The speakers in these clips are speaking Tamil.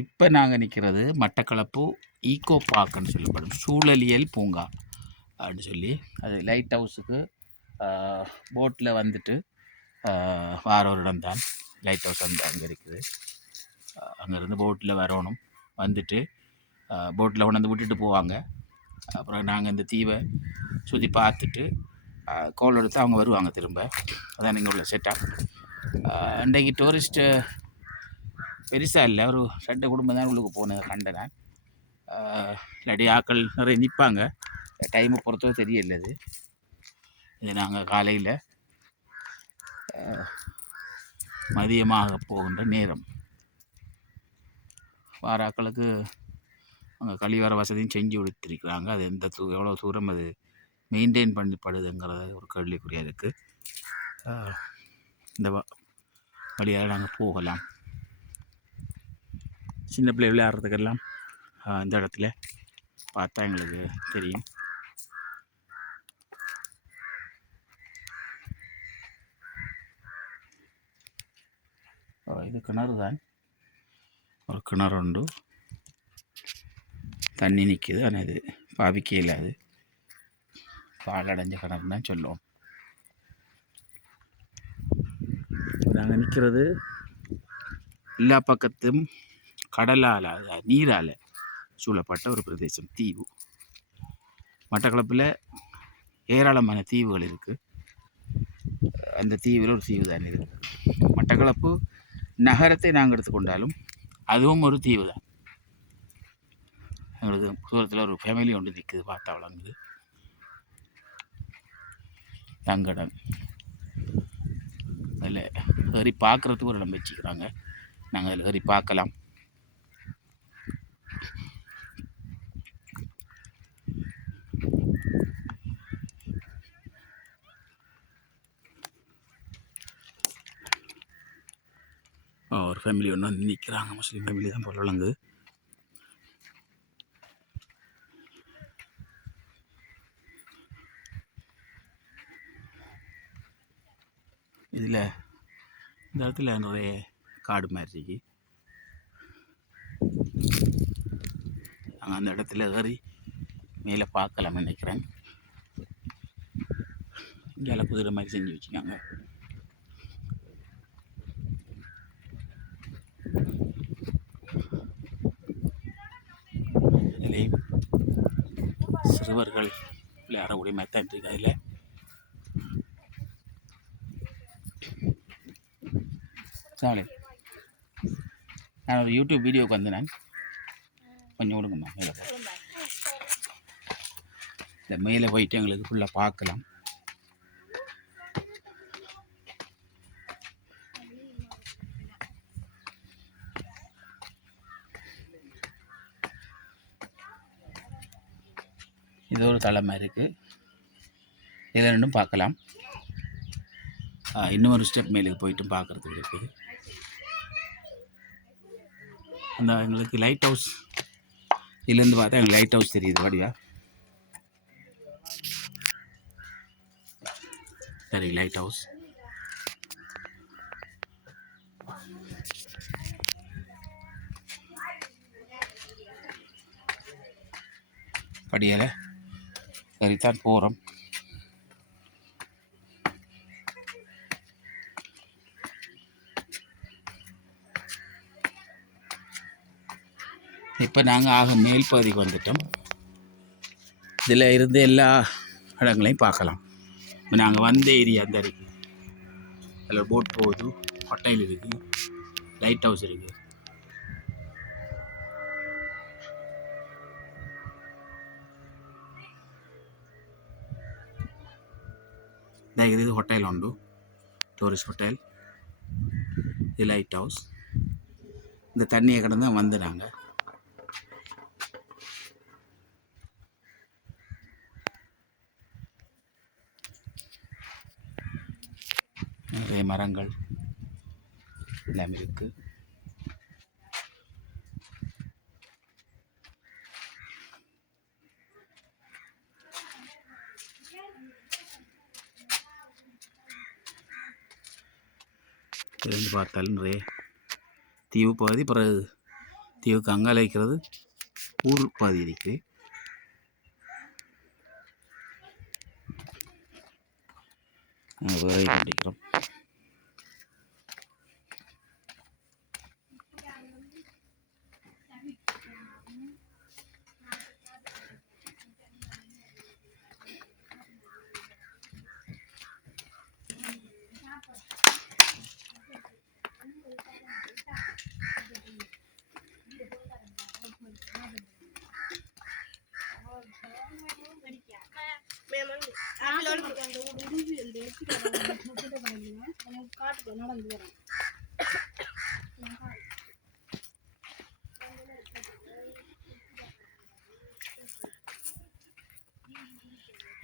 இப்போ நாங்கள் நிற்கிறது மட்டக்களப்பு ஈகோ பார்க்குன்னு சொல்லப்படும் சூழலியல் பூங்கா அப்படின்னு சொல்லி அது லைட் ஹவுஸுக்கு போட்டில் வந்துட்டு வார ஒரு இடம் தான். லைட் ஹவுஸ் அங்கே இருக்குது. அங்கேருந்து போட்டில் வரணும், வந்துட்டு போட்டில் கொண்டாந்து விட்டுட்டு போவாங்க. அப்புறம் நாங்கள் இந்த தீவை சுற்றி பார்த்துட்டு கோல் எடுத்து அவங்க வருவாங்க திரும்ப. அதான் இங்கே உள்ள செட்டப். இன்றைக்கு டூரிஸ்ட்டு பெருசாக இல்லை, ஒரு 2 குடும்பம் தான் உள்ளுக்கு போனது கண்டேன். இல்லாட்டி ஆக்கள் நிறைய நிற்பாங்க, டைமை பொறுத்தவரை தெரியல. இது நாங்கள் காலையில் மதியமாக போகின்ற நேரம். வாராக்களுக்கு அங்கே கழிவற வசதியும் செஞ்சு கொடுத்துருக்குறாங்க. அது எவ்வளோ தூரம் அது மெயின்டைன் பண்ணப்படுதுங்கிறது ஒரு கேள்விக்குறியாக இருக்குது. இந்த வழியாக நாங்கள் போகலாம். சின்ன பிள்ளை விளையாடுறதுக்கெல்லாம் இந்த இடத்துல பார்த்தா எங்களுக்கு தெரியும். இது கிணறு தான், ஒரு கிணறு உண்டு, தண்ணி நிற்கிது. ஆனால் இது பாவிக்க இல்லாது பாலடைஞ்ச கிணறு தான் சொல்லுவோம். நாங்கள் நிற்கிறது எல்லா பக்கத்தும் கடலால் நீரால் சூழப்பட்ட ஒரு பிரதேசம், தீவு. மட்டக்களப்பில் ஏராளமான தீவுகள் இருக்குது. அந்த தீவில் ஒரு தீவு தான் இது. மட்டக்களப்பு நகரத்தை நாங்கள் எடுத்துக்கொண்டாலும் அதுவும் ஒரு தீவு தான். எங்களுக்கு தூரத்தில் ஒரு ஃபேமிலி ஒன்று நிற்குது, பார்த்தா வளங்குது. தங்கடம் அதில் ஏறி பார்க்குறதுக்கு ஒரு இடம் வச்சுக்கிறாங்க. நாங்கள் அதில் ஏறி பார்க்கலாம். ஒரு ஃபேமிலி ஒன்று வந்து நிற்கிறாங்க, முஸ்லீம் ஃபேமிலி தான் போல விளங்குது. இதில் இந்த இடத்துல நிறைய காடு மாதிரி இருக்கு. நாங்கள் அந்த இடத்துல ஏறி மேலே பார்க்கலாம்னு நினைக்கிறேன். இங்கே குதிரை மாதிரி செஞ்சு வச்சுக்காங்க. இதுலேயும் சிறுவர்கள் விளையாடக்கூடிய மாதிரி தான் இருக்கு. அதில் சாலை நான் ஒரு யூடியூப் வீடியோவுக்கு வந்து நான் கொஞ்சம் கொடுங்கம்மா. மேலே இந்த மேலே போயிட்டு எங்களுக்கு ஃபுல்லாக பார்க்கலாம். இது ஒரு தலைமை இருக்குது, இதில் ரெண்டும் பார்க்கலாம். இன்னும் ஒரு ஸ்டெப் மேலுக்கு போயிட்டு பார்க்குறதுக்கு இருக்குது. அந்த எங்களுக்கு லைட் ஹவுஸ் இதுலேருந்து பார்த்தா எங்களுக்கு லைட் ஹவுஸ் தெரியுது. வடிவா சரி, லைட் ஹவுஸ் படியால் சரித்தான் போகிறோம். இப்போ நாங்கள் ஆக மேல் பகுதிக்கு வந்துட்டோம். இதில் இருந்து எல்லா இடங்களையும் பார்க்கலாம். இப்போ நாங்கள் வந்த ஏரியா அந்த இருக்குது. அதில் போட் போகுது, ஹோட்டல் இருக்குது, லைட் ஹவுஸ் இருக்குது. இது ஹோட்டல் உண்டு, டூரிஸ்ட் ஹோட்டல். இது லைட் ஹவுஸ். இந்த தண்ணியை கடந்து தான் வந்து நாங்கள் நிறைய மரங்கள் எல்லாம் இருக்குது. இருந்து பார்த்தாலும் நிறைய தீவு பகுதி, பிறகு தீவுக்கு அங்கால இருக்கிறது ஊர் பாதி இருக்குது. விறகு கண்டிக்கிறோம்.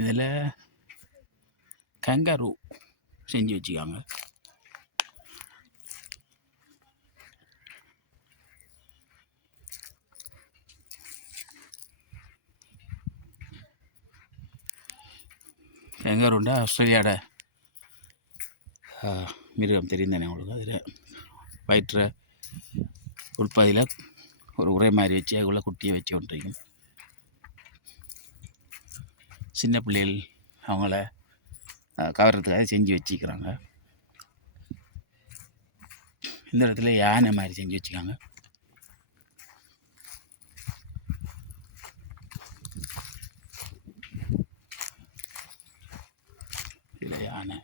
இதில் கங்காரு செஞ்சு வச்சுக்காங்க. கங்காருண்டா ஆஸ்திரேலியாவோட மிருகம் தெரியும் தானே உங்களுக்கு. அதில் வயிற்று உள்பாதியில் ஒரு உரை மாதிரி வச்சு அதுக்குள்ளே குட்டியை வச்சு கொண்டிருக்கும். சின்ன பிள்ளைகள் அவங்கள கவர்றதுக்காக செஞ்சு வச்சுக்கிறாங்க. இந்த இடத்துல யானை மாதிரி செஞ்சு வச்சுக்காங்க. இதில் யானை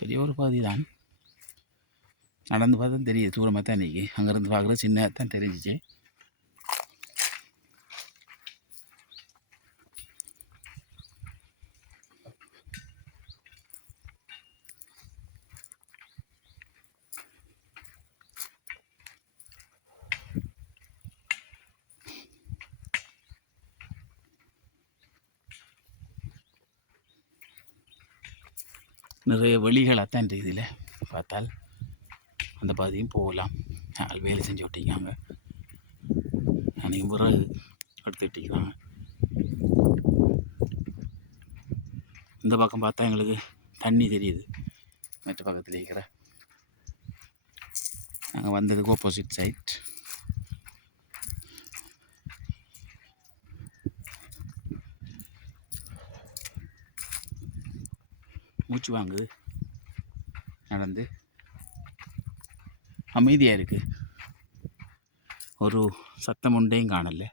பெரிய ஒரு பாதி தான். நடந்து பார்த்தா தெரியுது, தூரமாக தான் இன்றைக்கி. அங்கேருந்து பார்க்குறது சின்னதாக தான் தெரிஞ்சிச்சு. நிறைய வழிகளாகத்தான் இந்த இதில் பார்த்தால் அந்த பாதியும் போகலாம். நாங்கள் வேலை செஞ்சு விட்டிருக்காங்க. அன்றைக்கி விறகு எடுத்துக்கிட்டிருக்கிறாங்க. இந்த பக்கம் பார்த்தா எங்களுக்கு தண்ணி தெரியுது. மற்ற பக்கத்தில் இருக்கிற நாங்கள் வந்ததுக்கு ஆப்போசிட் சைட். மூச்சு வாங்குது. நடந்து அமைதியாக இருக்குது. ஒரு சத்தம் உண்டையும் காணலை.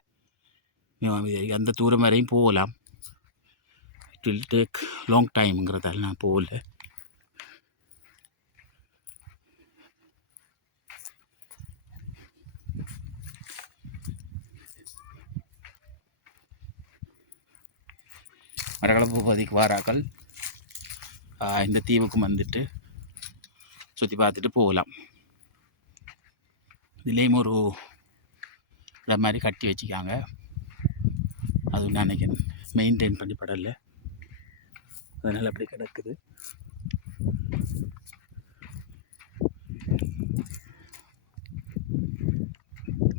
அமைதியாக இருக்குது. அந்த தூரம் வரையும் போகலாம். இட் வில் டேக் லாங் டைம்ங்கிறதால நான் போகல. மரகளப்பு பகுதிக்கு வாராக்கள் இந்த தீவுக்கும் வந்துட்டு சுற்றி பார்த்துட்டு போகலாம். இதுலேயும் ஒரு இதை மாதிரி கட்டி வச்சுக்காங்க. அது நான் நினைக்கிறேன் மெயின்டைன் பண்ணி படலை, அதனால் அப்படி கிடக்குது.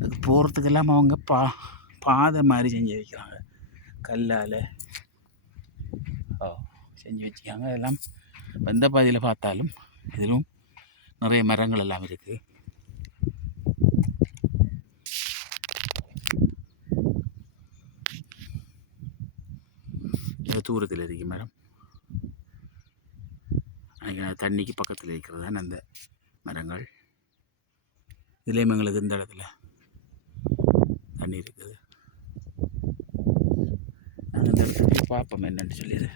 அது போகிறதுக்கெல்லாம் அவங்க பாதை மாதிரி செஞ்சு வைக்கிறாங்க. கல்லால் செஞ்சு வச்சுக்காங்க. அதெல்லாம் எந்த பாதையில் பார்த்தாலும் இதிலும் நிறைய மரங்கள் எல்லாம் இருக்குது. இது தூரத்தில் இருக்கு மரம். தண்ணிக்கு பக்கத்தில் இருக்கிறது தான் அந்த மரங்கள். இதுலேயும் எங்களுக்கு இந்த இடத்துல தண்ணி இருக்குது. நாங்கள் இந்த இடத்துல பார்ப்போம் என்னென்னு சொல்லிடு.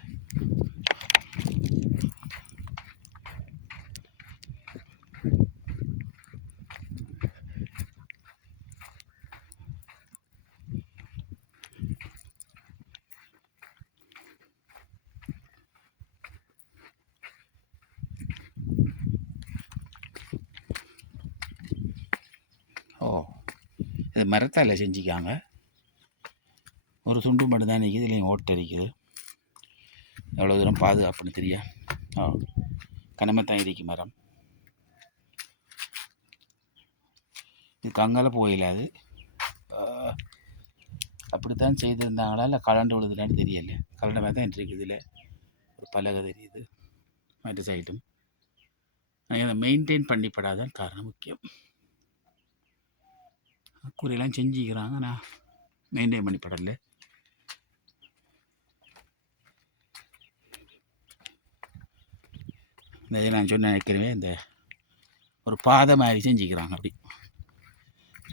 இது மரத்தால் செஞ்சுக்காங்க. ஒரு துண்டு மட்டும்தான் நிற்கிது. இதுலேயும் ஓட்டை இருக்குது. எவ்வளோ தூரம் பாதுகாப்புன்னு தெரியா. கனமத்தான் இருக்கு மரம். நமக்கு அங்கெல்லாம் போயிடாது. அப்படித்தான் செய்திருந்தாங்களா இல்லை கலண்டு விழுதுலான்னு தெரியல. கலண்ட மாதிரி தான் இருக்குது. இதில் ஒரு பலகை தெரியுது மற்ற சைடும். அதை மெயின்டைன் பண்ணிப்படாதான் காரணம் முக்கியம். கூரையெல்லாம் செஞ்சுக்கிறாங்க, நான் மெயின்டைன் பண்ணிப்படலை. இந்த இதை நான் சொன்ன நினைக்கிறவே இந்த ஒரு பாதை மாதிரி செஞ்சுக்கிறாங்க. அப்படி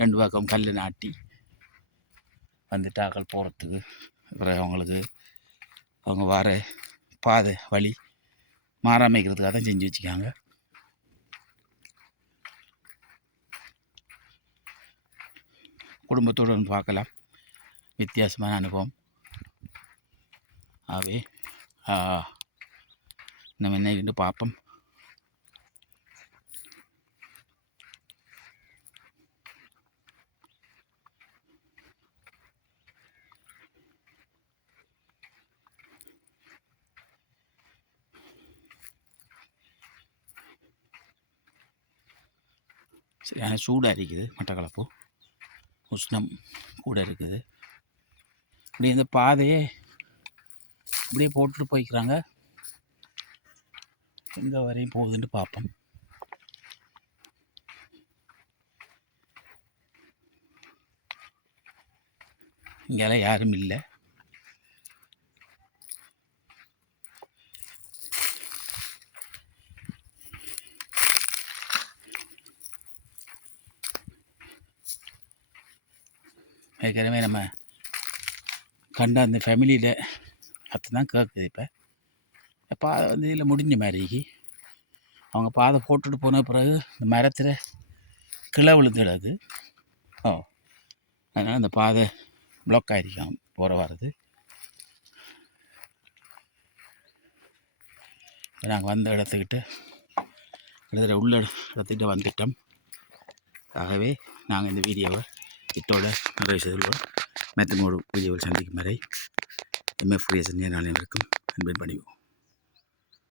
2 பக்கம் கல் நாட்டி வந்துட்டாக்கள் போகிறதுக்கு, அப்புறம் அவங்களுக்கு அவங்க வர பாதை வழி மாறாமைக்கிறதுக்காக தான் செஞ்சு வச்சுக்காங்க. குடும்பத்தோடு வந்து பார்க்கலாம், வித்தியாசமான அனுபவம். ஆகவே நம்ம என்ன பார்ப்போம். சரியான சூடாக இருக்குது, மட்டக்களப்பு உஷ்ணம் கூட இருக்குது. இப்படி இந்த பாதையே இப்படியே போட்டுட்டு போய்க்கிறாங்க. எங்கே வரையும் போகுதுன்னு பார்ப்போம். இங்கெல்லாம் யாரும் இல்லை. ஏற்கனவே நம்ம கண்ட அந்த ஃபேமிலியில் அதுதான் கேட்குது. இப்போ பாதை வந்து இதில் முடிஞ்ச மாதிரி அவங்க பாதை போட்டுட்டு போன பிறகு இந்த மரத்தில் கிளை விழுந்துடாது. அதனால் அந்த பாதை பிளாக் ஆகிருக்கான் போகிற வர்றது. நாங்கள் வந்த இடத்துக்கிட்ட கிட்டத்தட்ட உள்ள இடத்துக்கிட்ட வந்துட்டோம். ஆகவே நாங்கள் இந்த வீடியோவை இத்தோட நிறைவு செய்துள்ளோம். மற்ற வீடியோவில் சந்திக்கும் வரை MF Creation இருக்கும் அன்பின் பணிவோம்.